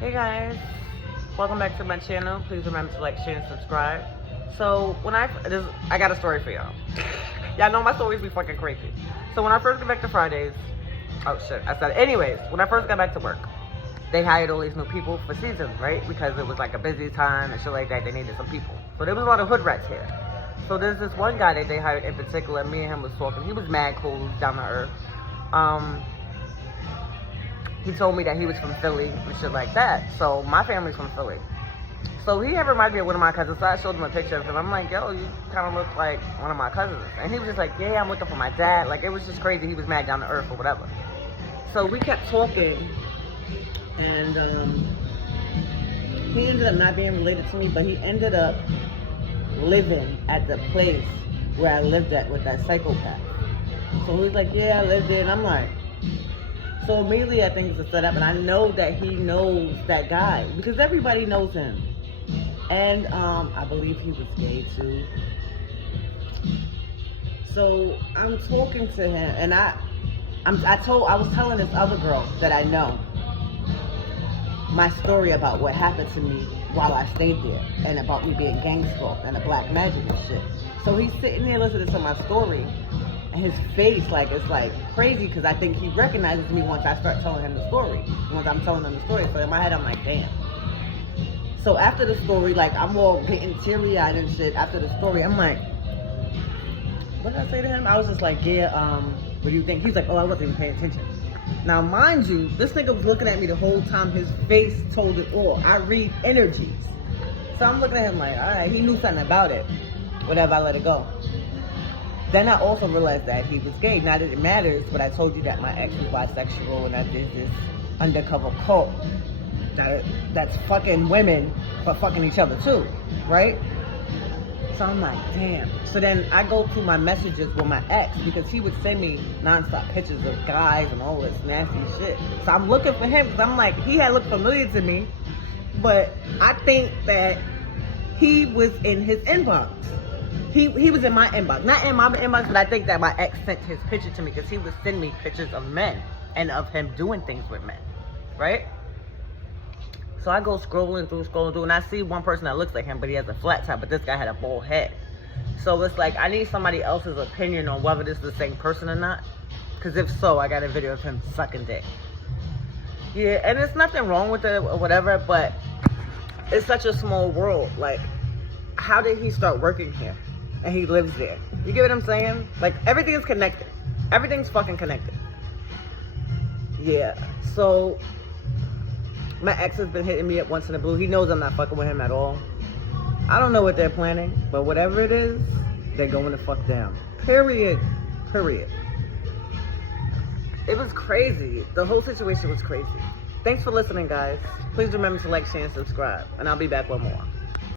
Hey guys, welcome back to my channel. Please remember to like, share, and subscribe. So I got a story for y'all. Y'all know my stories be fucking crazy. So when I first got back to Fridays, oh shit, I said anyways, when I first got back to work, they hired all these new people for seasons, right? Because it was like a busy time and shit like that, they needed some people. So there was a lot of hood rats here. So there's this one guy that they hired in particular, me and him was talking, he was mad cool, down to earth. He told me that he was from Philly and shit like that. So my family's from Philly. So he had reminded me of one of my cousins. So I showed him a picture of him. I'm like, yo, you kind of look like one of my cousins. And he was just like, yeah, I'm looking for my dad. Like, it was just crazy. He was mad down to earth or whatever. So we kept talking. And he ended up not being related to me, but he ended up living at the place where I lived at with that psychopath. So he was like, yeah, I lived there. And I'm like, so immediately I think it's a setup, and I know that he knows that guy because everybody knows him. And I believe he was gay too. So I'm talking to him, and I was telling this other girl that I know my story about what happened to me while I stayed there, and about me being gang stalked and the black magic and shit. So he's sitting there listening to my story. And his face, like, it's like crazy because I think he recognizes me once I start telling him the story. Once I'm telling him the story. So in my head, I'm like, damn. So after the story, like, I'm all getting teary-eyed and shit. After the story, I'm like, what did I say to him? I was just like, yeah, what do you think? He's like, oh, I wasn't even paying attention. Now, mind you, this nigga was looking at me the whole time. His face told it all. I read energies. So I'm looking at him like, all right, he knew something about it. Whatever, I let it go. Then I also realized that he was gay. Not that it matters, but I told you that my ex was bisexual and that there's this undercover cult that's fucking women but fucking each other too, right? So I'm like, damn. So then I go through my messages with my ex because he would send me nonstop pictures of guys and all this nasty shit. So I'm looking for him because I'm like, he had looked familiar to me, but I think that he was in his inbox. He was in my inbox. Not in my inbox, but I think that my ex sent his picture to me because he would send me pictures of men and of him doing things with men, right? So I go scrolling through, and I see one person that looks like him, but he has a flat top, but this guy had a bald head. So it's like, I need somebody else's opinion on whether this is the same person or not. Because if so, I got a video of him sucking dick. Yeah, and there's nothing wrong with it or whatever, but it's such a small world. Like, how did he start working here? And he lives there. You get what I'm saying? Like, everything is connected. Everything's fucking connected. Yeah. So, my ex has been hitting me up once in a blue. He knows I'm not fucking with him at all. I don't know what they're planning, but whatever it is, they're going to fuck down. Period. Period. It was crazy. The whole situation was crazy. Thanks for listening, guys. Please remember to like, share, and subscribe. And I'll be back with more.